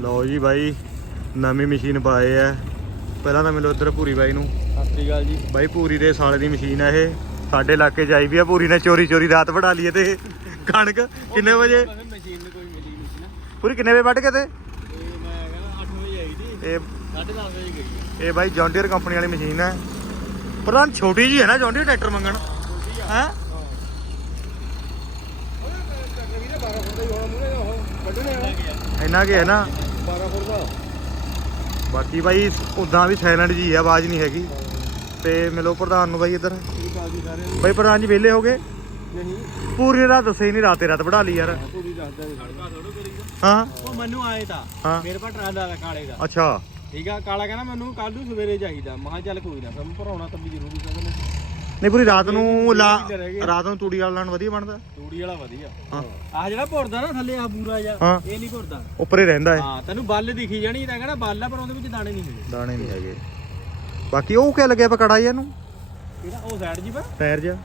ਲਓ ਜੀ ਬਾਈ ਨਵੀਂ ਮਸ਼ੀਨ ਪਾਏ ਆ। ਪਹਿਲਾਂ ਤਾਂ ਮਿਲੋ ਇੱਧਰ ਪੂਰੀ ਬਾਈ ਨੂੰ। ਸਤਿ ਸ੍ਰੀ ਅਕਾਲ ਜੀ। ਬਾਈ ਪੂਰੀ ਦੇ ਸਾਲੇ ਦੀ ਮਸ਼ੀਨ ਆ ਇਹ। ਸਾਡੇ ਇਲਾਕੇ ਚ ਆਈ ਵੀ ਆ ਪੂਰੀ ਨੇ ਚੋਰੀ ਚੋਰੀ ਰਾਤ ਵੜਾ ਲਈ ਤੇ ਕਣਕ ਕਿੰਨੇ ਵਜੇ? ਮਸ਼ੀਨ ਕੋਈ ਮਿਲੀ ਨਹੀਂ ਸੀ ਨਾ। ਪੂਰੀ ਕਿੰਨੇ ਵਜੇ ਵੱਢ ਕੇ ਤੇ? ਇਹ ਮੈਂ ਕਹਿੰਦਾ 8 ਵਜੇ ਆਈ ਸੀ। ਇਹ 10:30 ਵਜੇ ਗਈ ਇਹ ਬਾਈ ਜੌਂਡੀਅਰ ਕੰਪਨੀ ਵਾਲੀ ਮਸ਼ੀਨ ਹੈ ਪ੍ਰਧਾਨ ਛੋਟੀ ਜੀ ਹੈ ਨਾ ਜੌਂਡੀਅਰ ਟਰੈਕਟਰ ਮੰਗਣ? ਹੈ ਇੰਨਾ ਕੀ ਹੈ ਨਾ? 12 ਫੁੱਟ ਦਾ। ਬਾਕੀ ਬਾਈ ਉਦਾਂ ਵੀ ਸਾਇਲੈਂਟ ਜੀ ਆ ਆਵਾਜ਼ ਨਹੀਂ ਹੈਗੀ। ਤੇ ਮਿਲੋ ਪ੍ਰਧਾਨ ਨੂੰ ਬਾਈ ਇੱਧਰ। ਕੀ ਕਾਲ ਜੀ ਸਾਰੇ ਬਾਈ ਪ੍ਰਧਾਨ ਜੀ ਵਿਹਲੇ ਹੋ ਗਏ ਨਹੀਂ। ਪੂਰੀ ਰਾਤ ਦੱਸੇ ਹੀ ਨਹੀਂ ਰਾਤੇ ਰਾਤ ਵੜਾ ਲਈ ਯਾਰ। ਪੂਰੀ ਕਰੀਗਾ ਹਾਂ ਉਹ ਮੈਨੂੰ ਆਏ ਤਾਂ। ਮੇਰੇ ਪਾ ਟਰਾਲਾ ਦਾ ਕਾਲੇ ਦਾ। ਅੱਛਾ। ਠੀਕ ਆ ਕਾਲਾ ਕਹਿੰਦਾ ਮੈਨੂੰ ਕੱਲ ਨੂੰ ਸਵੇਰੇ ਚਾਹੀਦਾ। ਮਹਾ ਚੱਲ ਕੋਈ ਨਾ ਸਾਨੂੰ ਭਰਾਉਣਾ ਤਾਂ ਵੀ ਜ਼ਰੂਰੀ ਕਹਿੰਦੇ ਨੇ ਨਹੀਂ ਪੂਰੀ ਰਾਤ ਨੂੰ ਲਾ। ਰਾਤ ਨੂੰ ਤੂੜੀ ਵਾਲਾ ਲਾਣ ਵਧੀਆ ਬਣਦਾ? ਤੂੜੀ ਵਾਲਾ ਵਧੀਆ। ਹਾਂ। ਆਹ ਜਿਹੜਾ ਭੁਰਦਾ ਨਾ ਥੱਲੇ ਆ ਬੂਰਾ ਜਾ ਹਾਂ। ਇਹ ਨਹੀਂ ਭੁਰਦਾ। ਉੱਪਰ ਹੀ ਰਹਿੰਦਾ ਹੈ ਹਾਂ ਤੈਨੂੰ ਬੱਲ ਦਿਖੀ ਜਾਣੀ ਤਾਂ ਕਹਿੰਦਾ ਬੱਲ ਆ ਪਰ ਉਹਦੇ ਵਿੱਚ ਦਾਣੇ ਨਹੀਂ ਹੁੰਦੇ ਦਾਣੇ ਨਹੀਂ ਹੈਗੇ। ਬਾਕੀ ਉਹ ਕਿਆ ਲੱਗਿਆ ਪਕੜਾ ਇਹਨੂੰ? ਕਿਹੜਾ ਉਹ ਸਾਈਡ ਜੀ ਪਾ ਟਾਇਰ ਜਿਹਾ।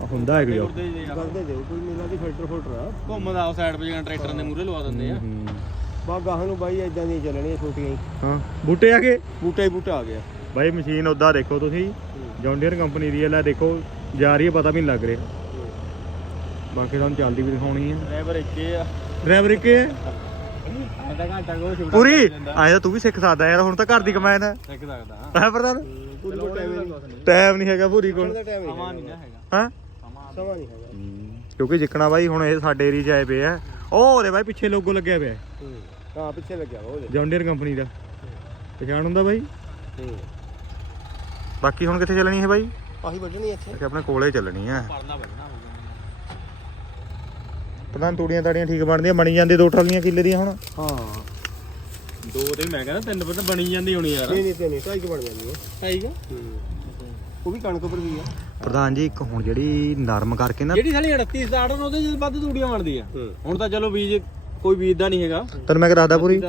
ਆਹ ਹੁੰਦਾ ਹੈ ਕੋਈ ਉਹ। ਕਰਦੇ ਦਿਓ ਕੋਈ ਮੇਲਾ ਦੀ ਫਿਲਟਰ ਫਿਲਟਰ ਆ। ਘੁੰਮਦਾ ਉਹ ਸਾਈਡ 'ਤੇ ਜਿਹੜਾ ਟਰੈਕਟਰ ਦੇ ਮੂਰੇ ਲਵਾ ਦਿੰਦੇ ਆ। ਹੂੰ। ਬਾ ਗਾਹਾਂ ਨੂੰ ਬਾਈ ਇਦਾਂ ਦੀਆਂ ਚੱਲਣੀਆਂ ਛੋਟੀਆਂ ਹੀ। ਹਾਂ। ਬੂਟੇ ਆ ਗਏ? ਬੂਟਾ ਹੀ ਬੂਟਾ ਆ ਗਿਆ ਬਾਈ ਮਸ਼ੀਨ ਉਦਾਂ ਦੇਖੋ ਤੁਸੀਂ ਜੌਂਡੀਅਰ ਕੰਪਨੀ ਦੀ ਹੈ ਲੈ ਦੇਖੋ ਜਾ ਰਹੀ ਹੈ ਪਤਾ ਵੀ ਨਹੀਂ ਲੱਗ ਰਿਹਾ। ਬਾਕੀ ਤੁਹਾਨੂੰ ਚੱਲਦੀ ਵੀ ਦਿਖਾਉਣੀ ਹੈ। ਡਰਾਈਵਰ ਇੱਕੇ ਆ। ਡਰਾਈਵਰ ਇੱਕੇ ਹੈ ਆਧਾ ਘੰਟਾ ਕੋ ਛੋਟਾ ਪੂਰੀ? ਆਏ ਤਾਂ ਤੂੰ ਵੀ ਸਿੱਖ ਸਕਦਾ ਯਾਰ ਹੁਣ ਤਾਂ ਘਰ ਦੀ ਕਮਾਇਨ ਹੈ। ਸਿੱਖ ਸਕਦਾ ਹੈ। ਪ੍ਰਧਾਨ? ਪੂਰੀ ਕੋ ਟਾਈਮ ਨਹੀਂ। ਟਾਈਮ ਨਹੀਂ ਹੈਗਾ ਪੂਰੀ ਕੋਲ। ਸਮਾਂ ਨਹੀਂ ਹੈਗਾ। ਹਾਂ? ਸਮਾਂ ਨਹੀਂ ਹੈਗਾ। ਕਿਉਂਕਿ ਜਿੱਕਣਾ ਬਾਈ ਹੁਣ ਇਹ ਸਾਡੇ ਏਰੀਆ 'ਚ ਆਏ ਪਏ ਆ। ਉਹ ਉਹਦੇ ਬਾਈ ਪਿੱਛੇ ਲੋਗੋ ਲੱਗਿਆ ਪਿਆ। ਹਾਂ। ਪਿੱਛੇ ਲੱਗਿਆ ਵਾ ਉਹਦੇ। ਜੌਂਡੀਅਰ ਕੰਪਨੀ ਦਾ। ਪਛਾਣ ਹੁੰਦਾ ਬਾਈ? ਹੂੰ। ਬਾਕੀ ਹੁਣ ਕਿੱਥੇ ਚੱਲਣੀ ਹੈ ਬਾਈ? ਆਹੀ ਵੱਢਣੀ ਇੱਥੇ। ਆਪਣੇ ਕੋਲੇ ਚੱਲਣੀ ਹੈ। ਪੜਨਾ ਵੱਢਣਾ ਤੂੜੀਆਂ ਤਾੜੀਆਂ ਠੀਕ ਬਣਦੀਆਂ ਬਣੀ ਜਾਂਦੀ ਦੋ ਟਰਾਲੀਆਂ ਕਿੱਲੇ ਦੀਆਂ ਹੁਣ। ਹਾਂ। ਦੋ ਤੇ ਮੈਂ ਕਹਿੰਦਾ ਤਿੰਨ ਫੁੱਟ ਬਣੀ ਜਾਂਦੀ ਹੋਣੀ ਯਾਰ। ਨਹੀਂ ਨਹੀਂ ਤਿੰਨ ਢਾਈ ਕੁ ਬਣ ਜਾਂਦੀ ਹੈ। ਢਾਈ ਕੁ? ਉਹ ਵੀ ਕਣਕ ਪਰ ਵੀ ਆ। ਪ੍ਰਧਾਨ ਜੀ ਇੱਕ ਹੁਣ ਜਿਹੜੀ ਨਰਮ ਕਰਕੇ ਨਾ ਜਿਹੜੀ ਸਾਲੀ 38 ਸਟਾਰਟ ਉਹਦੇ ਚ ਵੱਧ ਤੂੜੀਆਂ ਬਣਦੀ ਆ ਹੁਣ ਤਾਂ ਚਲੋ ਬੀਜ ਕੋਈ ਬੀਜਦਾ ਨਹੀਂ ਹੈਗਾ। ਤੈਨੂੰ ਮੈਂ ਦੱਸਦਾ ਪੂਰੀ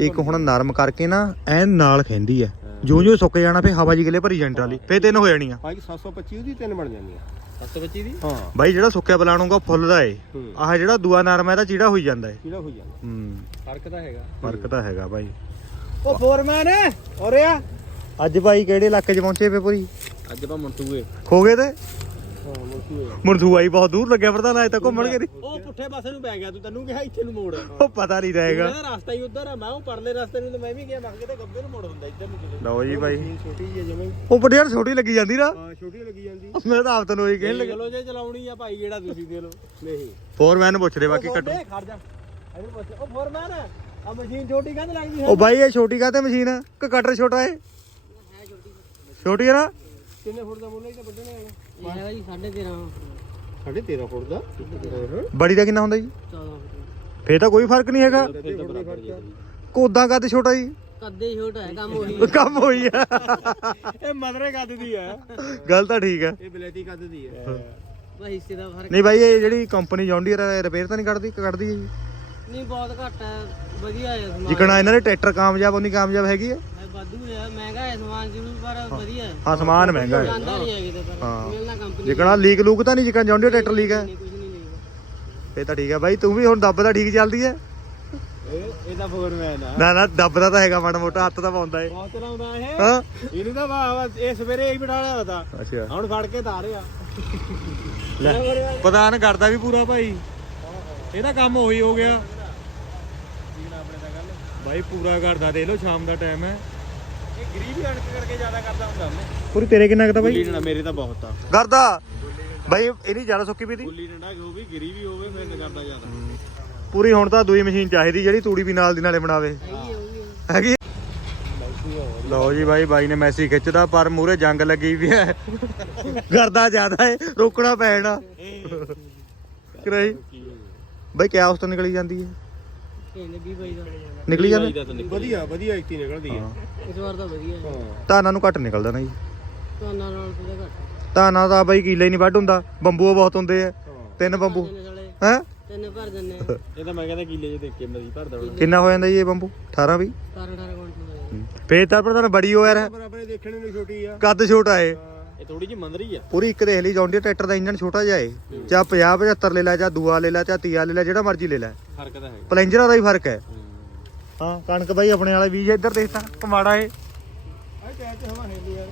ਇੱਕ ਹੁਣ ਨਰਮ ਕਰਕੇ ਨਾ ਐਨ ਨਾਲ ਖੈਂਦੀ ਐ ਜੋ ਜੋ ਸੁੱਕ ਜਾਣਾ ਫੇ ਹਵਾ ਜੀ ਗਲੇ ਭਰੀ ਜਾਣੀ ਟਰਾਲੀ ਫੇ ਤਿੰਨ ਹੋ ਜਾਣੀਆਂ। ਭਾਈ 725 ਉਹਦੀ ਤਿੰਨ ਬਣ ਜਾਂਦੀਆਂ। 725 ਦੀ? ਹਾਂ। ਬਾਈ ਜਿਹੜਾ ਸੁੱਕਿਆ ਬਲਾਣੂਗਾ ਫੁੱਲ ਦਾ ਏ। ਆਹ ਜਿਹੜਾ ਦੂਆ ਨਰਮ ਹੈ ਤਾਂ ਚੀੜਾ ਹੋਈ ਜਾਂਦਾ ਏ। ਕਿਹੜਾ ਹੋ ਜਾਂਦਾ। ਹੂੰ। ਫ਼ਰਕ ਤਾਂ ਹੈਗਾ। ਫ਼ਰਕ ਤਾਂ ਹੈਗਾ ਬਾਈ। ਉਹ ਫੋਰਮੈਨ ਔਰੇ ਆ ਅੱਜ ਬਾਈ ਕਿਹੜੇ ਇਲਾਕੇ 'ਚ ਪਹੁੰਚੇ ਪਏ ਪੂਰੀ? ਅੱਜ ਆਪਾਂ ਮੰਟੂਏ ਖੋ ਗਏ ਤੇ? ਮਨਸੂਆ ਹੀ ਬਹੁਤ ਦੂਰ ਲੱਗਿਆ ਪ੍ਰਧਾਨ ਅਜੇ ਤਾਂ ਘੁੰਮਣ ਕੇ ਉਹ ਪੁੱਠੇ ਪਾਸੇ ਨੂੰ ਪੈ ਗਿਆ ਤੂੰ ਤੈਨੂੰ ਕਿਹਾ ਇੱਥੇ ਨੂੰ ਮੋੜ। ਉਹ ਪਤਾ ਨਹੀਂ ਰਹੇਗਾ ਇਹਦਾ ਰਸਤਾ ਹੀ ਉਧਰ ਆ ਮੈਂ ਉਹ ਪਰਲੇ ਰਸਤੇ ਨੂੰ ਤਾਂ ਮੈਂ ਵੀ ਗਿਆ ਮੈਂ ਕਿਹਾ ਕਿਤੇ ਗੱਬੇ ਨੂੰ ਮੋੜ ਹੁੰਦਾ ਇੱਧਰ ਨੂੰ ਕਿਤੇ। ਲਓ ਜੀ ਬਾਈ। ਛੋਟੀ ਜਿਹੀ ਜਮੇ ਉਹ ਬੜੀ ਯਾਰ ਛੋਟੀ ਲੱਗੀ ਜਾਂਦੀ ਨਾ। ਹਾਂ ਛੋਟੀ ਲੱਗੀ ਜਾਂਦੀ। ਮੈਂ ਤਾਂ ਆਪ ਤੈਨੂੰ ਉਹੀ ਕਹਿਣ ਲੱਗਾ। ਚਲੋ ਜੇ ਚਲਾਉਣੀ ਆ ਭਾਈ ਜਿਹੜਾ ਤੁਸੀਂ ਦੇ ਲੋ ਨਹੀਂ। ਫੋਰਮੈਨ ਪੁੱਛਦੇ ਬਾਕੀ ਕੱਟ ਖੜ ਜਾ। ਇਹਨੂੰ ਪੁੱਛ। ਉਹ ਫੋਰਮੈਨ ਆ। ਮਸ਼ੀਨ ਛੋਟੀ ਕਹਿੰਦੇ ਲੱਗਦੀ ਹੈ? ਉਹ ਬਾਈ ਇਹ ਛੋਟੀ ਕਾਤੇ ਮਸ਼ੀਨ ਆ? ਕਿ ਕਟਰ ਛੋਟਾ ਏ। ਛੋਟੀ ਹੈ ਨਾ? ਕਿੰਨੇ ਫੁੱਟ ਦਾ ਮੁੱਲ ਹੈ ਤਾਂ ਵੱਢਣੇ ਵਾਲਾ? ਇਹ ਹੈਗਾ ਜੀ 13.5 ਸਾਢੇ 13 ਫੁੱਟ ਦਾ? ਬੜੀ ਦਾ ਕਿੰਨਾ ਹੁੰਦਾ ਜੀ? 14 ਫੇਰ ਤਾਂ ਕੋਈ ਫ਼ਰਕ ਨਹੀਂ ਹੈਗਾ। ਫਿਰ ਤਾਂ ਬਰਾਬਰ ਹੀ ਆ ਕੋਦਾਂ ਕੱਦ ਛੋਟਾ ਜੀ? ਕੱਦੇ ਹੀ ਛੋਟਾ ਹੈ ਕੰਮ ਉਹੀ ਕੰਮ ਹੋਈ ਆ ਇਹ ਮਦਰੇ ਕੱਦ ਦੀ ਆ ਗੱਲ ਤਾਂ ਠੀਕ ਆ ਇਹ ਬਲੈਤੀ ਕੱਦ ਦੀ ਆ ਬਸ ਹਿੱਸੇ ਦਾ ਫ਼ਰਕ ਨਹੀਂ ਬਾਈ ਇਹ ਜਿਹੜੀ ਕੰਪਨੀ ਜੌਂਡੀਅਰ ਰਿਪੇਅਰ ਤਾਂ ਨਹੀਂ ਕੱਢਦੀ ਕਿ ਕੱਢਦੀ ਹੈ ਜੀ? ਨਹੀਂ ਬਹੁਤ ਘੱਟ ਹੈ ਵਧੀਆ ਹੈ। ਸਮਾਨ ਜਿਕਣਾ ਇਹਨਾਂ ਦੇ ਟਰੈਕਟਰ ਕਾਮਯਾਬ ਉਹਨੀ ਕਾਮਯਾਬ ਹੈਗੀ ਆ ਵਾਧੂ ਹੈ ਮਹਿੰਗਾ ਹੈ ਸਮਾਨ ਜਿਹਨੂੰ ਪਰ ਵਧੀਆ। ਹੈ ਹਾਂ ਸਮਾਨ ਮਹਿੰਗਾ ਹੈ। ਜਾਂਦਾ ਨਹੀਂ ਹੈ ਕਿਤੇ ਪਰ ਹਾਂ। ਮਿਲਣਾ ਕੰਪਨੀ ਜਿਕਣਾ ਲੀਕ ਲੂਕ ਤਾਂ ਨਹੀਂ ਜਿਕਣਾ ਜੌਂਡੀਅਰ ਟਰੈਕਟਰ ਲੀਕ ਹੈ। ਨਹੀਂ ਕੁਝ ਨਹੀਂ ਲੇਗਾ ਇਹ ਤਾਂ ਠੀਕ ਆ ਬਾਈ ਤੂੰ ਵੀ ਹੁਣ ਦੱਬਦਾ ਠੀਕ ਚੱਲਦੀ ਹੈ। ਇਹ ਇਹਦਾ ਫੋਰਮੈਨ ਆ ਨਾ। ਨਾ ਦੱਬਦਾ ਤਾਂ ਹੈਗਾ ਮਾੜਾ ਮੋਟਾ ਹੱਥ ਤਾਂ ਪਾਉਂਦਾ ਏ। ਬਹੁਤ ਚਲਾਉਂਦਾ ਇਹ। ਹਾਂ। ਇਹਨੂੰ ਤਾਂ ਵਾਹ ਇਹ ਸਵੇਰੇ ਹੀ ਬਿਠਾ ਲਿਆ ਤਾ। ਅੱਛਾ। ਹੁਣ ਫੜ ਕੇ ਧਾਰਿਆ ਲੈ ਪ੍ਰਧਾਨ ਕਰਦਾ ਵੀ ਪੂਰਾ ਭਾਈ। ਇਹਦਾ ਕੰਮ ਉਹੀ ਹੋ ਗਿਆ। ਭਾਈ ਪੂਰਾ ਕਰਦਾ ਦੇ ਲੋ ਸ਼ਾਮ ਦਾ ਟਾਈਮ ਹੈ। ਇਹ ਗਰੀਬ ਹੀ ਅਣਕ ਕਰਕੇ ਜ਼ਿਆਦਾ ਕਰਦਾ ਹੁੰਦਾ ਉਹਨੇ। ਪੂਰੀ ਤੇਰੇ ਕਿੰਨਾ ਕੁ ਗੁੱਲੀ ਡੰਡਾ ਮੇਰੇ ਤਾਂ ਬਹੁਤ ਆ। ਕਰਦਾ। ਭਾਈ ਇਹਦੀ ਜ਼ਿਆਦਾ ਸੁੱਕੀ ਵੀ ਗੁੱਲੀ ਡੰਡਾ ਕਿ ਉਹ ਵੀ ਗਰੀਬ ਹੀ ਹੋਵੇ ਫਿਰ ਤਾਂ ਕਰਦਾ ਜ਼ਿਆਦਾ। ਪੂਰੀ ਹੁਣ ਤਾਂ ਦੂਈ ਮਸ਼ੀਨ ਚਾਹੀਦੀ ਜਿਹੜੀ ਤੂੜੀ ਵੀ ਨਾਲ ਦੀ ਨਾਲੇ ਬਣਾਵੇ। ਹੈਗੀ? ਲਓ ਜੀ ਬਾਈ ਬਾਈ ਨੇ ਮੈਸੀ ਖਿੱਚਦਾ ਪਰ ਮੂਰੇ ਜੰਗ ਲੱਗੀ ਵੀ ਹੈ। ਕਰਦਾ ਜ਼ਿਆਦਾ ਹੈ ਰੋਕਣਾ ਪੈਣਾ। ਕਰਾਈ ਬਾਈ ਕਿਆ ਉਸ ਤੋਂ ਨਿਕਲੀ ਜਾਂਦੀ ਹੈ ਕਹਿੰਦੇ ਵੀ ਬਾਈ ਦਾ ਨਿਕਲੀ। ਜਾਂਦੀ ਵਧੀਆ ਵਧੀਆ ਇੱਥੇ ਨਿਕਲਦੀ ਆ। ਇਸ ਵਾਰ ਤਾਂ ਵਧੀਆ ਹੈ ਹਾਂ। ਧਾਨਾਂ ਨੂੰ ਘੱਟ ਨਿਕਲਦਾ ਨਾ ਜੀ। ਤੁਹਾਨੂੰ ਨਾਲ ਥੋੜਾ ਘੱਟ। ਧਾਨਾਂ ਦਾ ਬਾਈ ਕੀਲੇ ਨਹੀਂ ਵੱਢ ਹੁੰਦਾ ਬੰਬੂ ਬਹੁਤ ਹੁੰਦੇ ਆ। ਤਿੰਨ ਬੰਬੂ। ਤਿੰਨ ਸਾਲੇ। ਹੈ? ਤਿੰਨ ਭਰ ਦਿੰਨੇ ਇਹ ਤਾਂ ਮੈਂ ਕਹਿੰਦਾ ਕਿੱਲੇ ਜੇ ਦੇਖ ਕੇ ਮਰੀ ਭਰ ਦਵਣਾ ਕਿੰਨਾ ਹੋ ਜਾਂਦਾ ਜੀ ਇਹ ਬੰਬੂ? 18 ਵੀ 18 18 ਕੁਇੰਟਲ ਫੇਰ ਤਾਂ ਪ੍ਰਧਾਨ ਬੜੀ ਹੋ ਯਾਰ। ਪਰ ਆਪਣੇ ਦੇਖਣ ਨੂੰ ਛੋਟੀ ਆ। ਕੱਦ ਛੋਟਾ ਏ। ਇਹ ਥੋੜੀ ਜਿਹੀ ਮੰਦਰੀ ਆ। ਪੂਰੀ ਇੱਕ ਦੇਖ ਲਈ ਜੌਂਡੀਅਰ ਟਰੈਕਟਰ ਦਾ ਇੰਜਨ ਛੋਟਾ ਜਿਹਾ ਏ। ਚਾਹ 50 75 ਲੈ ਲੈ ਚਾਹ ਦੂਆ ਲੈ ਲੈ ਚਾਹ ਤੀਆ ਲੈ ਲੈ ਜਿਹੜਾ ਮਰਜ਼ੀ ਲੈ ਲੈ। ਫ਼ਰਕ ਤਾਂ ਹੈਗਾ। ਪਲੈਂਜਰਾਂ ਦਾ ਹੀ ਫ਼ਰਕ ਹੈ। ਹਾਂ। ਕਣਕ ਬਾਈ ਆਪਣੇ ਵਾਲੇ ਬੀਜ ਇੱਧਰ ਦੇਖ ਤਾਂ ਕਮਾੜਾ ਏ। ਆ ਟਾਇਰ ਤੇ ਹਵਾ ਨਹੀਂ ਯਾਰ।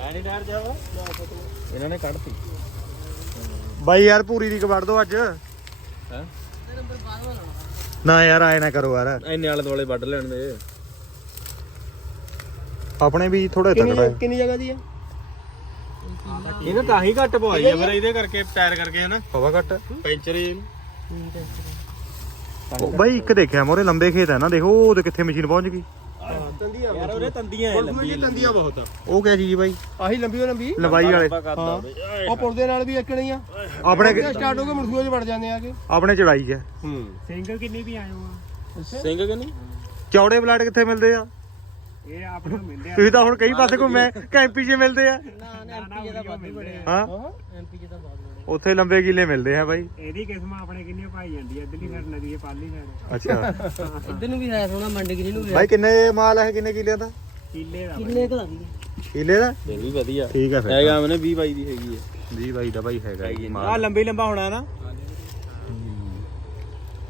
ਐ ਨਹੀਂ ਟਾਇਰ ਜਾਵਾ ਇਹਨਾਂ ਨੇ ਕੱਢਤੀ। ਬਾਈ ਯਾਰ ਪੂਰੀ ਦੀ ਕਵੜ ਦੋ ਅੱਜ। ਹੈ? ਨੰਬਰ ਬਾਅਦ ਵਾਲਾ ਨਾ ਯਾਰ ਆਏ ਨਾ ਕਰੋ ਯਾਰ। ਐਨੇ ਆਲੇ ਦੁਆਲੇ ਵੱਢ ਲੈਣ ਦੇ। ਆਪਣੇ ਵੀ ਥੋੜੇ ਤਕੜਾ ਹੈ ਕਿੰਨੀ ਜਗ੍ਹਾ ਦੀ ਹੈ ਇਹਨਾਂ ਤਾਂ ਹੀ ਘੱਟ ਪਵਾਈ ਆ ਫਿਰ ਇਹਦੇ ਕਰਕੇ ਟਾਇਰ ਕਰਕੇ ਹਨਾ। ਹਵਾ ਘੱਟ। ਪੈਂਚਰ ਹੀ। ਉਹ ਬਾਈ ਇੱਕ ਦੇਖਿਆ ਮੋਰੇ ਲੰਬੇ ਖੇਤ ਹੈ ਨਾ ਦੇਖੋ ਉਹ ਤੇ ਕਿੱਥੇ ਮਸ਼ੀਨ ਪਹੁੰਚ ਗਈ। ਤੰਦੀਆਂ ਯਾਰ ਉਹਦੇ ਤੰਦੀਆਂ ਐ ਲੰਬੀ ਤੰਦੀਆਂ ਬਹੁਤ ਆ। ਉਹ ਕਿਆ ਚੀਜ਼ ਬਾਈ? ਆਹੀ ਲੰਬੀ ਉਹ ਲੰਬੀ। ਲੰਬਾਈ ਵਾਲੇ। ਉਹ ਪੁਰਦੇ ਨਾਲ ਵੀ ਇੱਕ ਨਹੀਂ ਆ। ਆਪਣੇ ਸਟਾਰਟ ਹੋ ਕੇ ਮਰਸੂਏ 'ਚ ਵੜ ਜਾਂਦੇ ਆਗੇ ਆਪਣੇ ਚੜਾਈ ਹੈ। ਕਿੰਨੀ ਵੀ ਚੌੜੇ ਬਲਾਟ ਕਿੱਥੇ ਮਿਲਦੇ ਆ? ਇਹ ਆਪ ਨੂੰ ਮਿਲਦੇ ਤੁਸੀਂ ਤਾਂ ਹੁਣ ਕਈ ਪਾਸੇ ਘੁੰਮੇ ਕੈਂਪੀ 'ਚ ਮਿਲਦੇ ਆ? ਨਾ ਨਾ ਐਮਪੀ ਜਿਹਦਾ ਵਾਧੂ ਬੜਿਆ ਹਾਂ? ਐਮਪੀ ਬਹੁਤ ਬੜਿਆ ਉੱਥੇ ਲੰਬੇ ਕਿੱਲੇ ਮਿਲਦੇ ਆ ਬਾਈ। ਇਹਦੀ ਕਿਸਮ ਆਪਣੇ ਕਿੰਨੀਆਂ ਪਾਈ ਜਾਂਦੀ ਹੈ ਇਧਰਲੀ ਸਾਈਡ ਨਦੀ ਹੈ ਪਾਲੀ ਸਾਈਡ ਅੱਛਾ। ਇੱਧਰ ਨੂੰ ਵੀ ਹੈ ਸੋਣਾ ਮੰਡਗਿਰੀ ਨੂੰ ਵੀ ਹੈ। ਬਾਈ ਕਿੰਨੇ ਮਾਲ ਹੈ ਕਿੰਨੇ ਕਿੱਲਿਆਂ ਦਾ? ਕਿੱਲੇ ਦਾ ਕਿੰਨੇ ਕੁ ਲੱਗੀ ਕਿੱਲੇ ਦਾ? ਇਹ ਵੀ ਵਧੀਆ। ਠੀਕ ਆ ਫਿਰ ਹੈਗਾ ਮੈਨੇ 20 22 ਦੀ ਹੈਗੀ ਹੈ 20 ਬਾਈ ਦਾ ਬਾਈ ਹੈਗਾ ਜੀ ਮਾਲ। ਲੰਬੀ ਲੰਬਾ ਹੋਣਾ ਨਾ।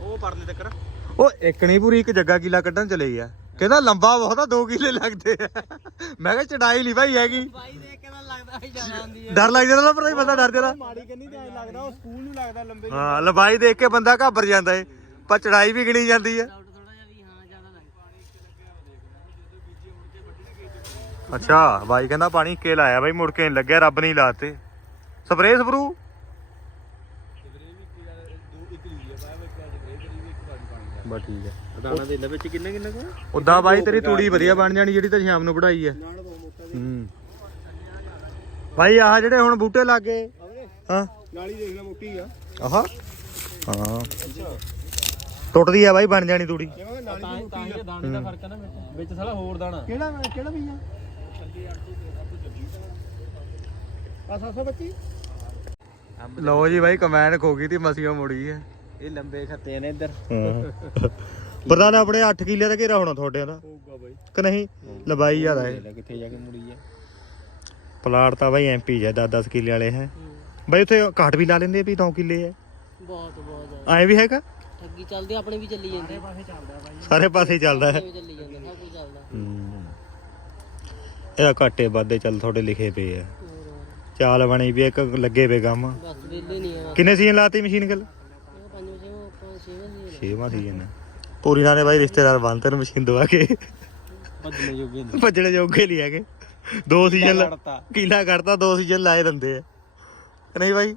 ਉਹ ਪਰਲੇ ਤੱਕ ਉਹ ਇੱਕ ਨਹੀਂ ਪੂਰੀ ਇੱਕ ਜੱਗਾ ਕਿਲਾ ਕੱਢਣ ਚਲੇ ਗਿਆ। ਕਹਿੰਦਾ ਲੰਬਾ ਬਹੁਤ ਆ 2 ਕਿੱਲੇ ਲੱਗਦੇ ਆ। ਮੈਂ ਕਿਹਾ ਚੜਾਈ ਨਹੀਂ ਭਾਈ ਹੈਗੀ। ਬਾਈ ਦੇਖ ਕੇ ਤਾਂ ਲੱਗਦਾ ਹੀ ਜ਼ਿਆਦਾ ਹੈ ਡਰ ਲੱਗ ਜਾਂਦਾ ਨਾ ਪਰ ਬੰਦਾ ਡਰ ਜਾਂਦਾ ਮਾੜੀ ਕੰਨੀ ਤੇ ਐ ਲੱਗਦਾ ਉਹ ਸਕੂਲ ਨੂੰ ਲੱਗਦਾ ਲੰਬੇ ਹਾਂ ਲੰਬਾਈ ਦੇਖ ਕੇ ਬੰਦਾ ਘਾਬਰ ਜਾਂਦਾ ਏ ਪਰ ਚੜਾਈ ਵੀ ਗਿਣੀ ਜਾਂਦੀ ਹੈ ਅੱਛਾ ਬਾਈ ਕਹਿੰਦਾ ਪਾਣੀ ਇੱਕੇ ਲਾਇਆ ਬਾਈ ਮੁੜ ਕੇ ਨਹੀਂ ਲੱਗਿਆ ਰੱਬ ਨਹੀਂ ਲਾਤੇ। ਸਪਰੇਅ ਸਪਰੂ? ਬਸ ਠੀਕ ਹੈ ਦਾਣਾ ਦੇ ਵਿੱਚ ਕਿੰਨੇ ਕਿੰਨੇ ਕੋ ਉਦਾਂ ਬਾਈ ਤੇਰੀ ਤੂੜੀ ਵਧੀਆ ਬਣ ਜਾਣੀ ਜਿਹੜੀ ਤਾਂ ਸ਼ਾਮ ਨੂੰ ਵਢਾਈ ਹੈ ਹੂੰ। ਬਾਈ ਆਹ ਜਿਹੜੇ ਹੁਣ ਬੂਟੇ ਲੱਗੇ। ਹਾਂ। ਨਾਲੀ ਦੇਖ ਲੈ ਮੋਟੀ ਆ। ਆਹਾ। ਹਾਂ। ਟੁੱਟਦੀ ਆ ਬਾਈ ਬਣ ਜਾਣੀ ਤੂੜੀ। ਜਿਵੇਂ ਨਾਲੀ ਤਾਂ ਤਾਂ ਹੀ ਦਾਣੇ ਦਾ ਫ਼ਰਕ ਹੈ ਨਾ ਵਿੱਚ। ਵਿੱਚ ਸਾਲਾ ਹੋਰ ਦਾਣਾ। ਕਿਹੜਾ ਕਿਹੜਾ ਵੀ ਆ? ਆ 725 ਲਓ ਜੀ ਬਾਈ ਕਮੈਨ ਖੋ ਗਈ ਤੀ ਮਸੀਓ ਮੁੜੀ ਹੈ ਇਹ ਲੰਬੇ ਖੱਤੇ ਨੇ ਇੱਧਰ। ਪ੍ਰਧਾਨ ਆਪਣੇ 8 ਕਿੱਲੇ ਦਾ ਘੇਰਾ ਹੋਣਾ ਤੁਹਾਡਿਆਂ ਦਾ ਹੋਊਗਾ ਬਾਈ। ਕਿ ਨਹੀਂ? ਲੰਬਾਈ ਜ਼ਿਆਦਾ ਹੈ ਲੈ। ਕਿੱਥੇ ਜਾ ਕੇ ਮੁੜੀ ਹੈ ਪਲਾਟ ਤਾਂ ਬਾਈ ਐਮਪੀ ਹੈ 10-10 ਕਿੱਲੇ ਵਾਲੇ ਹੈ। ਬਾਈ ਉੱਥੇ ਘਾਟ ਵੀ ਲਾ ਲੈਂਦੇ ਆ ਵੀ 9 ਕਿੱਲੇ ਹੈ। ਬਹੁਤ ਬਹੁਤ ਜ਼ਿਆਦਾ। ਐ ਵੀ ਹੈਗਾ? ਠੱਗੀ ਚੱਲਦੀ ਆਪਣੇ ਵੀ ਚੱਲੀ ਜਾਂਦੀ ਪਾਸੇ ਚੱਲਦਾ ਬਾਈ। ਸਾਰੇ ਪਾਸੇ ਹੀ ਚੱਲਦਾ ਹੈ। ਵੀ ਚੱਲੀ ਜਾਂਦਾ ਸਭ ਕੁਝ ਚੱਲਦਾ। ਹੂੰ। ਇਹਦਾ ਘਾਟੇ ਵਾਧੇ ਚੱਲ ਤੁਹਾਡੇ ਲਿਖੇ ਪਏ ਆ। ਹੋਰ ਹੋਰ। ਚਾਲ ਬਣੀ ਵੀ ਇੱਕ ਲੱਗੇ ਪਏ ਕੰਮ। ਬਸ ਵੇਲੇ ਨਹੀਂ ਆ। ਕਿੰਨੇ ਸੀਜ਼ਨ ਲਾਤੀ ਮਸ਼ੀਨ ਗੱਲ ਇਹ ਪੰਜ ਵਜੇ ਉਹ ਆਪਾਂ ਛੇਵਾਂ ਸੀਜ਼ਨ ਪੂਰੀ ਨਾਲ ਨੇ ਬਾਈ ਰਿਸ਼ਤੇਦਾਰ ਬੰਦ ਨੂੰ ਮਸ਼ੀਨ ਦਵਾ ਕੇ। ਭੱਜਣੇ ਜੋਗੇ ਨੇ ਭੱਜਣੇ ਜੋਗੇ ਲਈ ਹੈਗੇ। ਦੋ ਸੀਜ਼ਨ ਕੀਲਾ ਕੱਢਤਾ? ਦੋ ਸੀਜ਼ਨ ਲਾਏ ਦਿੰਦੇ ਆ। ਕਿ ਨਹੀਂ ਬਾਈ?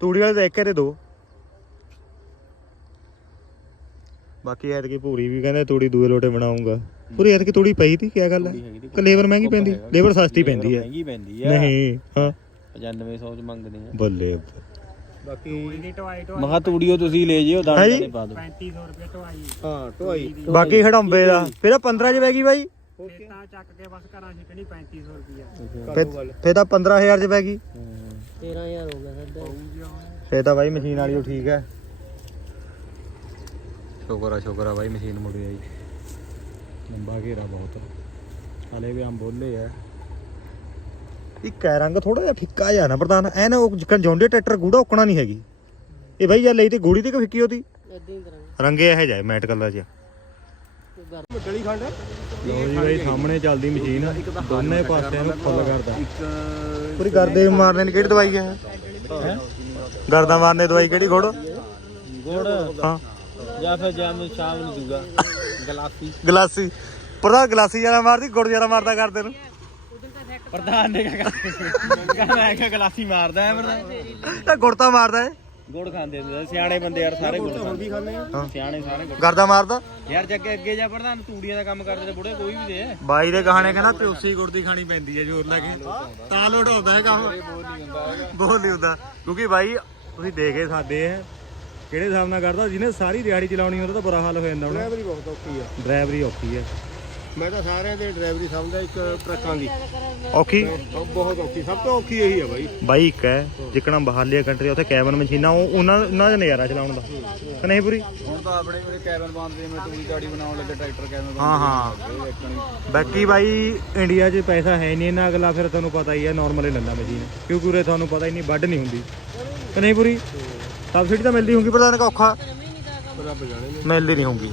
ਤੂੜੀ ਵਾਲੇ ਤਾਂ ਇੱਕ ਦੇ ਦੋ। ਬਾਕੀ ਐਤਕੀ ਪੂਰੀ ਵੀ ਕਹਿੰਦੇ ਤੂੜੀ ਦੂਏ ਲੋਟੇ ਬਣਾਉਂਗਾ। ਪੂਰੀ ਐਤਕੀ ਤੂੜੀ ਪਈ ਤੀ ਕੀ ਗੱਲ ਹੈ? ਕਿ ਲੇਬਰ ਮਹਿੰਗੀ ਪੈਂਦੀ ਲੇਬਰ ਸਸਤੀ ਪੈਂਦੀ ਹੈ। ਮਹਿੰਗੀ ਪੈਂਦੀ ਆ। ਨਹੀਂ ਹਾਂ। 9500 ਚ ਮੰਗਦੇ ਆ। ਬੱਲੇ। ਬਾਕੀ ਮਹਾ ਤੂੜੀਓ ਤੁਸੀਂ ਲੈ ਜਿਓ ਦਾਣੇ ਹਾਂਜੀ। ਪਾ ਦਿਓ। 3500 ਰੁਪਏ ਢਵਾਈ। ਹਾਂ ਢੋਈ ਬਾਕੀ ਖੜੰਬੇ ਦਾ। ਫਿਰ 15 ਚ ਪੈ ਗਈ ਬਾਈ। ਖੇਤਾਂ ਚੱਕ ਕੇ ਬਸ ਘਰਾਂ ਛਿੱਟਣੀ 3500 ਰੁਪਏ ਫਿਰ ਫਿਰ ਤਾਂ 15000 ਚ ਪੈ ਗਈ। 13000 ਹੋ ਗਿਆ ਸਾਡਾ। ਫੇਰ ਤਾਂ ਬਾਈ ਮਸ਼ੀਨ ਵਾਲੀ ਉਹ ਠੀਕ ਹੈ। ਸ਼ੁਕਰ ਆ ਸ਼ੁਕਰ ਆ ਬਾਈ ਮਸ਼ੀਨ ਮੁੜੀ ਆਈ ਲੰਬਾ ਘੇਰਾ ਬਹੁਤ ਹਲੇ ਵੀ ਆਮ ਬੋਲੇ ਆ। ਇੱਕ ਹੈ ਰੰਗ ਥੋੜਾ ਜਿਹਾ ਫਿੱਕਾ ਜਿਹਾ ਨਾ ਪ੍ਰਧਾਨ ਐ ਨਾ ਉਹ ਜਿੱਕਣ ਜੌਂਡੇ ਟਰੈਕਟਰ ਗੂੜਾ ਔਕਣਾ ਨਹੀਂ ਹੈਗੀ। ਇਹ ਬਾਈ ਯਾਰ ਲਈ ਤੇ ਗੂੜੀ ਤੇ ਕਿ ਫਿੱਕੀ ਉਹਦੀ? ਰੰਗੇ ਇਹ ਜਾਏ ਮੈਟ ਕਲਰ ਜਿਹਾ। ਡਲੀ ਖੰਡ? ਲੋ ਜੀ ਬਾਈ ਸਾਹਮਣੇ ਚੱਲਦੀ ਮਸ਼ੀਨ। ਦੋਨੇ ਪਾਸਿਆਂ ਨੂੰ ਫੁੱਲ ਕਰਦਾ। ਇੱਕ ਪੂਰੀ ਗਰਦੇ ਮਾਰਨੇ ਦੀ ਕਿਹੜੀ ਦਵਾਈ ਹੈ? ਗਰਦਾ ਮਾਰਨੇ ਦਵਾਈ ਕਿਹੜੀ ਘੋੜ ਗੋੜ। ਹਾਂ। ਜਾਂ ਫਿਰ ਜਾਮ ਸ਼ਾਮ ਨੂੰ ਦੂਗਾ ਗਲਾਸੀ। ਗਲਾਸੀ। ਪ੍ਰਧਾਨ ਗਲਾਸੀ ਜ਼ਿਆਦਾ ਮਾਰਦੀ ਗੁੜ ਜ਼ਿਆਦਾ ਮਾਰਦਾ ਕਰਦੇ ਨੂੰ। ਪ੍ਰਧਾਨ ਨੇ ਕਹਾ ਕਹਿੰਦਾ ਹੈ ਕਿ ਗਲਾਸੀ ਮਾਰਦਾ ਹੈ ਪ੍ਰਧਾਨ ਤਾਂ ਗੁੜ ਤਾਂ ਮਾਰਦਾ ਏ ਗੁੜ ਖਾਂਦੇ ਹੁੰਦੇ ਆ, ਸਿਆਣੇ ਬੰਦੇ ਯਾਰ ਸਾਰੇ ਗੁੜ ਖਾਂਦੇ ਆ। ਹਾਂ। ਸਿਆਣੇ ਸਾਰੇ ਗੁੜ। ਗਰਦਾ ਮਾਰਦਾ? ਯਾਰ ਜੱਗੇ ਅੱਗੇ ਜਾ ਪ੍ਰਧਾਨ ਤੂੜੀਆਂ ਦਾ ਕੰਮ ਕਰਦੇ ਤੇ ਬੁੜੇ ਕੋਈ ਵੀ ਦੇ। ਬਾਈ ਦੇ ਕਹਾਣੇ ਕਹਿੰਦਾ ਪਿਉਸੀ ਗੁੜ ਦੀ ਖਾਣੀ ਪੈਂਦੀ ਹੈ ਜੋਰ ਲਾ ਕੇ। ਤਾਂ ਲੋਟ ਹੁੰਦਾ ਹੈ ਕੰਮ ਬਹੁਤ ਨਹੀਂ ਹੁੰਦਾ। ਕਿਉਂਕਿ ਬਾਈ ਤੁਸੀਂ ਦੇਖੇ ਸਾਡੇ ਹੈ ਕਿਹੜੇ ਹਿਸਾਬ ਨਾਲ ਕਰਦਾ ਜਿਹਨੇ ਸਾਰੀ ਦਿਹਾੜੀ ਚਲਾਉਣੀ ਉਹਦਾ ਤਾਂ ਬੁਰਾ ਹਾਲ ਹੋ ਜਾਂਦਾ ਹੁਣ। ਡਰਾਈਵਰੀ ਬਹੁਤ ਔਖੀ ਆ ਡਰਾਈਵਰੀ ਔਖੀ ਹੈ ਮੈਂ ਤਾਂ ਸਾਰਿਆਂ ਦੇ ਡਰਾਈਵਰੀ ਸਮਝਦਾ ਇੱਕ ਟਰੱਕਾਂ ਦੀ। ਔਖੀ? ਉਹ ਬਹੁਤ ਔਖੀ। ਸਭ ਤੋਂ ਔਖੀ ਇਹੀ ਆ ਬਾਈ। ਬਾਈ ਇੱਕ ਹੈ ਜਿੱਕਣਾ ਬਾਹਰਲੀਆਂ ਕੰਟਰੀ ਉੱਥੇ ਕੈਬਨ ਮਸ਼ੀਨਾਂ ਉਹ ਉਹਨਾਂ ਉਹਨਾਂ ਦਾ ਨਜ਼ਾਰਾ ਚਲਾਉਣ ਦਾ। ਕਿ ਨਹੀਂ ਪੂਰੀ? ਹੁਣ ਤਾਂ ਆਪਣੇ ਕੋਲੇ ਕੈਬਨ ਬੰਦ ਮੈਂ ਤੂੜੀ ਦਾੜੀ ਬਣਾਉਣ ਲੱਗੇ ਟਰੈਕਟਰ ਕੈਬਨ ਹਾਂ ਹਾਂ। ਬਾਕੀ ਬਾਈ ਇੰਡੀਆ 'ਚ ਪੈਸਾ ਹੈ ਨਹੀਂ ਇਹਨਾਂ ਅਗਲਾ ਫਿਰ ਤੁਹਾਨੂੰ ਪਤਾ ਹੀ ਹੈ ਨਾਰਮਲ ਹੀ ਲੈਂਦਾ ਮਸ਼ੀਨ ਕਿਉਂਕਿ ਉਰੇ ਤੁਹਾਨੂੰ ਪਤਾ ਹੀ ਨਹੀਂ ਵੱਢ ਨਹੀਂ ਹੁੰਦੀ। ਕਿ ਨਹੀਂ ਪੂਰੀ? ਸਬਸਿਡੀ ਤਾਂ ਮਿਲਦੀ ਹੋਊਗੀ ਪਰ ਤਾਂ ਔਖਾ। ਮਿਲਦੀ ਨਹੀਂ ਹੋਊਗੀ।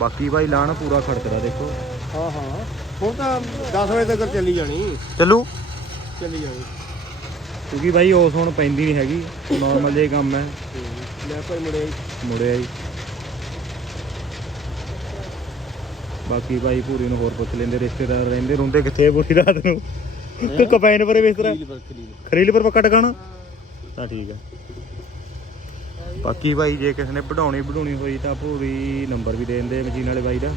ਬਾਕੀ ਭਾਈ ਲਾਣ ਪੂਰਾ ਖੜਕਦਾ ਦੇਖੋ। ਹਾਂ ਹਾਂ। ਹੁਣ ਤਾਂ 10 ਵਜੇ ਤੱਕ ਚੱਲੀ ਜਾਣੀ। ਚੱਲੂ? ਚੱਲੀ ਜਾਣੀ। ਕਿਉਂਕਿ ਭਾਈ ਉਸ ਹੁਣ ਪੈਂਦੀ ਨਹੀਂ ਹੈਗੀ। ਨਾਰਮਲ ਜਿਹਾ ਹੀ ਕੰਮ ਹੈ। ਲੈ ਭਾਈ ਮੁੜੇ ਮੁੜਿਆ ਜੀ ਬਾਕੀ ਭਾਈ ਪੂਰੀ ਨੂੰ ਹੋਰ ਪੁੱਛ ਲੈਂਦੇ ਰਿਸ਼ਤੇਦਾਰ ਰਹਿੰਦੇ ਰੁੰਦੇ ਕਿੱਥੇ ਪੂਰੀ ਰਾਤ ਨੂੰ? ਕਿ ਕਪੈਨ ਪਰੇ ਬਿਸਤਰਾ। ਖਰੀਲ ਪਰ ਪੱਕਾ ਟਿਕਾਣਾ? ਤਾਂ ਠੀਕ ਹੈ। ਬਾਕੀ ਭਾਈ ਜੇ ਕਿਸੇ ਨੇ ਵਢਾਉਣੀ ਵਢਾਉਣੀ ਹੋਈ ਤਾਂ ਪੂਰੀ ਨੰਬਰ ਵੀ ਦੇ ਦਿੰਦੇ ਮਸ਼ੀਨ ਵਾਲੇ ਬਾਈ ਦਾ।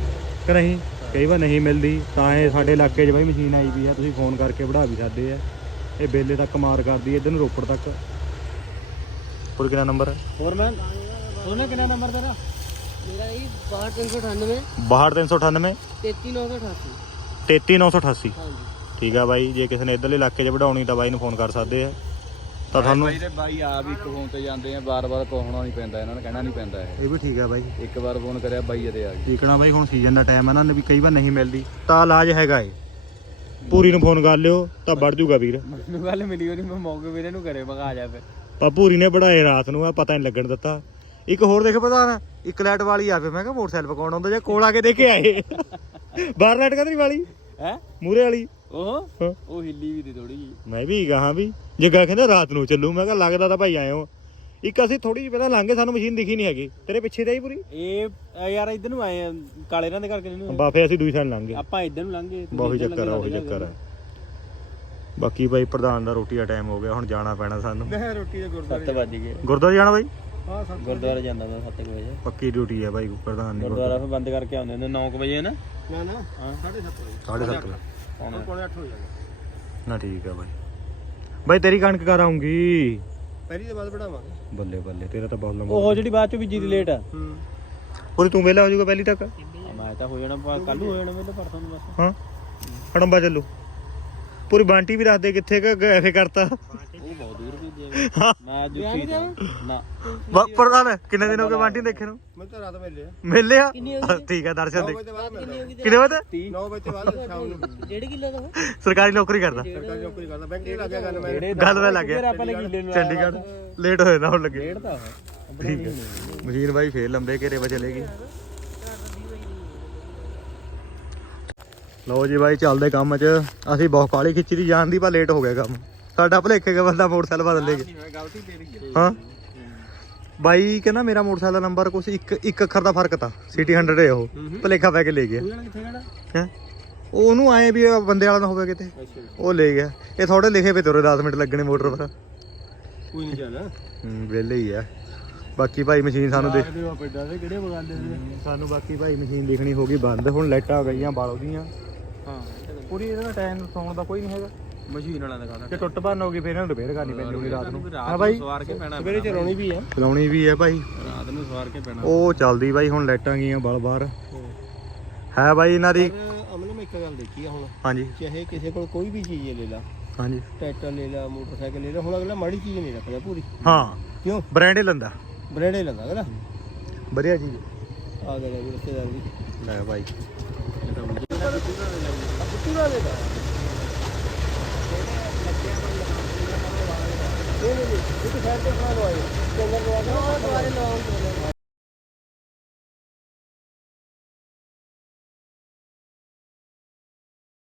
ਕਿ ਨਹੀਂ? ਕਈ ਵਾਰ ਨਹੀਂ ਮਿਲਦੀ ਤਾਂ ਇਹ ਸਾਡੇ ਇਲਾਕੇ 'ਚ ਬਾਈ ਮਸ਼ੀਨ ਆਈ ਵੀ ਆ ਤੁਸੀਂ ਫੋਨ ਕਰਕੇ ਵਢਾ ਵੀ ਸਕਦੇ ਆ। ਇਹ ਬੇਲੇ ਤੱਕ ਮਾਰ ਕਰਦੀ ਹੈ ਇੱਧਰ ਨੂੰ ਰੋਪੜ ਤੱਕ। ਪੂਰੀ ਕਿੰਨਾ ਨੰਬਰ ਹੋਰ ਮੈਂ ਉਹਨੇ ਕਿੰਨਾ ਨੰਬਰ ਤੇਰਾ? ਮੇਰਾ ਇਹ 62398 62398 33988 33988 ਹਾਂਜੀ। ਠੀਕ ਆ ਬਾਈ ਜੇ ਕਿਸੇ ਨੇ ਇਧਰਲੇ ਇਲਾਕੇ 'ਚ ਵਢਾਉਣੀ ਤਾਂ ਬਾਈ ਨੂੰ ਫੋਨ ਕਰ ਸਕਦੇ ਆ। ਤਾਂ ਤੁਹਾਨੂੰ ਬਾਈ ਦੇ ਬਾਈ ਆਪ ਇੱਕ ਫੋਨ ਤੇ ਜਾਂਦੇ ਆ ਬਾਰ-ਬਾਰ ਕੋਹਣਾ ਨਹੀਂ ਪੈਂਦਾ ਇਹਨਾਂ ਨੂੰ ਕਹਿਣਾ ਨਹੀਂ ਪੈਂਦਾ ਇਹ। ਇਹ ਵੀ ਠੀਕ ਆ ਬਾਈ। ਇੱਕ ਵਾਰ ਫੋਨ ਕਰਿਆ ਬਾਈ ਜਦੇ ਆ ਗਏ। ਠੀਕਣਾ ਬਾਈ ਹੁਣ ਸੀਜ਼ਨ ਦਾ ਟਾਈਮ ਹੈ ਨਾ ਵੀ ਕਈ ਵਾਰ ਨਹੀਂ ਮਿਲਦੀ। ਤਾਂ ਇਲਾਜ ਹੈਗਾ ਏ ਪੂਰੀ ਨੂੰ ਫੋਨ ਕਰ ਲਿਓ ਤਾਂ ਵੜ ਜੂਗਾ ਵੀਰ। ਮੈਨੂੰ ਗੱਲ ਮਿਲੀ ਉਹਨੇ ਮੈਂ ਮੌਕੇ ਵੀਰੇ ਨੂੰ ਕਰੇ ਮਗਾ ਜਾ ਫੇ ਪਰ ਪੂਰੀ ਨੇ ਵਢਾਏ ਰਾਤ ਨੂੰ ਆ ਪਤਾ ਨਹੀਂ ਲੱਗਣ ਦਿੱਤਾ। ਇੱਕ ਹੋਰ ਦੇਖ ਪਤਾ ਨਾ ਇੱਕ ਲਾਈਟ ਵਾਲੀ ਆਵੇ ਮੈਂ ਕਿਹਾ ਮੋਟਰਸਾਈਕਲ ਪਕਾਉਣ ਆਉਂਦਾ ਜਾਂ ਕੋਲ ਆ ਕੇ ਦੇ ਕੇ ਆਏ। ਬਾਹਰ ਲਾਈਟ ਕਦਰੀ ਵਾਲੀ? ਹੈ? ਮੂਰੇ ਵਾਲੀ। ਉਹ ਹਾਂ। ਉਹ ਹਿੱਲੀ ਵੀ ਦੀ ਥੋੜੀ ਜੀ ਮੈਂ ਵੀ ਕਹਾਂ ਵੀ। ਜੱਗਾ ਕਹਿੰਦਾ ਰਾਤ ਨੂੰ ਚੱਲੂ ਮੈਂ ਕਿਹਾ ਲੱਗਦਾ ਤਾਂ ਭਾਈ ਆਏ ਹੋ। ਇੱਕ ਅਸੀਂ ਥੋੜੀ ਜਿਹੀ ਪਹਿਲਾਂ ਲੰਘੇ ਸਾਨੂੰ ਮਸ਼ੀਨ ਦਿਖੀ ਨਹੀਂ ਹੈਗੀ। ਤੇਰੇ ਪਿੱਛੇ ਤੇ ਆਈ ਪੂਰੀ? ਇਹ ਯਾਰ ਇੱਧਰ ਨੂੰ ਆਏ ਆ ਕਾਲੇ ਰਾਂ ਦੇ ਕਰਕੇ ਨਹੀਂ ਬਾਫੇ ਅਸੀਂ ਦੂਜੀ ਸਾਈਡ ਲੰਘੇ। ਆਪਾਂ ਇੱਧਰ ਨੂੰ ਲੰਘੇ ਤੁਸੀਂ ਬਹੁਤ ਇੱਧਰ ਚੱਕਰ ਆ ਉਹੀ ਲੰਘੇ, ਚੱਕਰ ਆ। ਬਾਕੀ ਬਾਈ ਪ੍ਰਧਾਨ ਦਾ ਰੋਟੀ ਦਾ ਟਾਈਮ ਹੋ ਗਿਆ ਹੁਣ ਜਾਣਾ ਪੈਣਾ ਸਾਨੂੰ। ਮੈਂ ਰੋਟੀ ਦੇ ਗੁਰਦੁਆਰੇ 7 ਵਜ ਗਏ। ਗੁਰਦੁਆਰੇ ਜਾਣਾ ਬਾਈ? ਹਾਂ ਸਰ ਗੁਰਦੁਆਰੇ ਜਾਂਦਾ ਮੈਂ 7 ਵਜੇ। ਪੱਕੀ ਡਿਊਟੀ ਹੈ ਬਾਈ ਪ੍ਰਧਾਨ ਨੇ ਗੁਰਦੁਆਰਾ ਫਿਰ ਬੰਦ ਕਰਕੇ ਆਉਂਦੇ ਨੇ 9 ਵਜੇ ਨਾ? ਨਾ ਨਾ ਹਾਂ। 7:30 ਵਜੇ। 7:30 ਪੌਣੇ 8 ਹੋ ਜਾਂਦਾ ਨਾ ਠੀਕ ਹੈ ਬਾਈ। ਬਾਈ ਤੇਰੀ ਕਣਕ ਕਰ ਆਉਂਗੀ ਪਹਿਲੀ ਦੇ ਬਾਅਦ ਬਣਾਵਾਂਗੇ ਬੱਲੇ ਬੱਲੇ ਤੇਰਾ ਤਾਂ ਬਹੁਤ ਲੰਬਾ ਉਹ ਜਿਹੜੀ ਬਾਅਦ ਚ ਬੀਜੀ ਦੀ ਲੇਟ ਆ। ਹੂੰ। ਪੂਰੀ ਤੂੰ ਵੇਲਾ ਹੋ ਜਾਊਗਾ ਪਹਿਲੀ ਤੱਕ? ਮੈਂ ਤਾਂ ਹੋ ਜਾਣਾ ਕੱਲ ਨੂੰ ਹੋ ਜਾਣਾ ਮੈਨੂੰ ਪਰਸੋਂ ਨੂੰ ਬਸ ਹਾਂ। ਅੜੰਬਾ ਚੱਲੂ। ਪੂਰੀ ਬਾਂਟੀ ਵੀ ਦੱਸ ਦੇ ਕਿੱਥੇ ਕ ਐਫੇ ਕਰਤਾ। ਉਹ ਬਹੁਤ ਦੂਰ ਬੀਜੇ ਨਾ ਜੁੱਤੀ ਨਾ ਬ- ਪ੍ਰਧਾਨ ਕਿੰਨੇ ਦਿਨ ਹੋ ਗਏ ਬਾਂਟੀ ਦੇਖੇ ਨੂੰ? ਮੈਂ ਤਾਂ ਰਾਤ ਵੇਲੇ ਮਿਲ ਲਿਆ? ਠੀਕ ਹੈ ਦਰਸ਼ਨ ਦੇ ਵਜੇ ਬਾਅਦ ਕਿੰਨੀ ਵਜੇ? 9 ਵਜੇ ਬਾਅਦ ਸ਼ਾਮ ਨੂੰ। ਡੇਢ ਕਿਲੋ ਦਾ ਸਰਕਾਰੀ ਨੌਕਰੀ ਕਰਦਾ। ਸਰਕਾਰੀ ਨੌਕਰੀ ਕਰਦਾ। ਬੈਂਕ ਤੇ ਲੱਗਿਆ ਗੱਲ ਮੈਂ। ਗੱਲ ਵੇ ਲੱਗ ਗਿਆ। ਚੰਡੀਗੜ੍ਹ। ਲੇਟ ਹੋਏ ਨਾ ਹੁਣ ਲੱਗੇ। ਠੀਕ ਹੈ ਮਸ਼ੀਨ ਬਾਈ ਫੇਰ ਲੰਬੇ ਘੇਰੇ ਵਜੇ ਚਲੇਗੀ ਲਓ ਜੀ ਬਾਈ ਚੱਲਦੇ ਕੰਮ 'ਚ। ਅਸੀਂ ਬਹੁਤ ਕਾਲੀ ਖਿੱਚੀ ਦੀ ਜਾਣ ਦੀ ਪਰ ਲੇਟ ਹੋ ਗਿਆ ਕੰਮ। ਸਾਡਾ ਭਲੇਖੇ ਦਾ ਬੰਦਾ ਮੋਟਰਸਾਈਕਲ ਬਦਲ ਲੇ ਗਿਆ ਗਲਤੀ ਤੇਰੀ ਹੈ ਹਾਂ। ਬਾਈ ਕਹਿੰਦਾ ਮੇਰਾ ਮੋਟਰਸਾਈਕਲ ਦਾ ਨੰਬਰ ਕੁਛ ਇੱਕ ਇੱਕ ਅੱਖਰ ਦਾ ਫ਼ਰਕ ਤਾ ਸਿਟੀ 100 ਹੈ ਉਹ ਭਲੇਖਾ ਪੈ ਕੇ ਲੈ ਗਿਆ। ਕਿੱਥੇ ਜਾਣਾ ਹੈ? ਉਹਨੂੰ ਆਏ ਵੀ ਇਹ ਬੰਦੇ ਵਾਲਾ ਨਾ ਹੋਵੇ ਕਿਤੇ। ਉਹ ਲੈ ਗਿਆ। ਇਹ ਥੋੜੇ ਲਿਖੇ ਪਏ ਤੁਰੇ 10 ਮਿੰਟ ਲੱਗਣੇ ਮੋਟਰ ਪਰ। ਕੋਈ ਨਹੀਂ ਜਾਣਾ। ਹੂੰ ਵਿਹਲੇ ਹੀ ਆ। ਬਾਕੀ ਭਾਈ ਮਸ਼ੀਨ ਸਾਨੂੰ ਦੇ ਸਾਨੂੰ ਬਾਕੀ ਭਾਈ ਮਸ਼ੀਨ ਦੇਖਣੀ ਹੋ ਗਈ ਬੰਦ। ਹੁਣ ਲਾਈਟਾਂ ਆ ਗਈਆਂ ਬਾਲ ਉਹਦੀਆਂ ਹਾਂ ਪੂਰੀ ਇਹਦਾ ਟਾਈਮ ਸੌਣ ਦਾ ਕੋਈ ਨਹੀਂ ਹੈਗਾ। ਮਸ਼ੀਨ ਵਾਲਾ ਦਾ ਜੇ ਟੁੱਟ ਭੰਨ ਹੋ ਗਈ ਫਿਰ ਇਹਨਾਂ ਰਿਪੇਅਰ ਕਰਨੀ ਪੈਂਦੀ ਹੋਣੀ ਰਾਤ ਨੂੰ। ਹਾਂ ਬਾਈ। ਸਵਾਰ ਕੇ ਪੈਣਾ ਸਵੇਰੇ ਚਲਾਉਣੀ ਵੀ ਆ ਚਲਾਉਣੀ ਵੀ ਹੈ ਭਾਈ ਰਾਤ ਨੂੰ ਸਵਾਰ ਕੇ ਪੈਣਾ। ਉਹ ਚੱਲਦੀ ਬਾਈ ਹੁਣ ਲਾਈਟਾਂ ਗਈਆਂ ਬਲ ਬਾਹਰ। ਹੈ ਬਾਈ ਇਹਨਾਂ ਦੀ। ਅਮਨ ਮੈਂ ਇੱਕ ਗੱਲ ਦੇਖੀ ਆ ਹੁਣ। ਹਾਂਜੀ। ਚਾਹੇ ਕਿਸੇ ਕੋਲ ਕੋਈ ਵੀ ਚੀਜ਼ ਲੈ ਲਾ। ਹਾਂਜੀ। ਟਰੈਕਟਰ ਲੈ ਲਾ ਮੋਟਰਸਾਈਕਲ ਲੈ ਲਾ ਹੁਣ ਅਗਲਾ ਮਾੜੀ ਚੀਜ਼ ਨਹੀਂ ਰੱਖਦਾ ਪੂਰੀ। ਹਾਂ। ਕਿਉਂ? ਬ੍ਰਾਂਡ ਹੀ ਲੰਦਾ। ਬਰੇੜੇ ਲੰਦਾ ਅਗਲਾ। ਵਧੀਆ ਚੀਜ਼। ਆ ਗਿਆ ਜੀ ਰਿਸ਼ਤੇਦਾਰ ਵੀ। ਲੈ ਬਾਈ। ਇਹ ਨਹੀਂ ਇਹ ਤਾਂ ਸਾਈਡ ਤੇ ਖੜਾ ਲਵਾਇਆ ਚੰਗਾ ਲਵਾ ਕੇ ਦੁਆਰੇ ਲਵਾਉਂ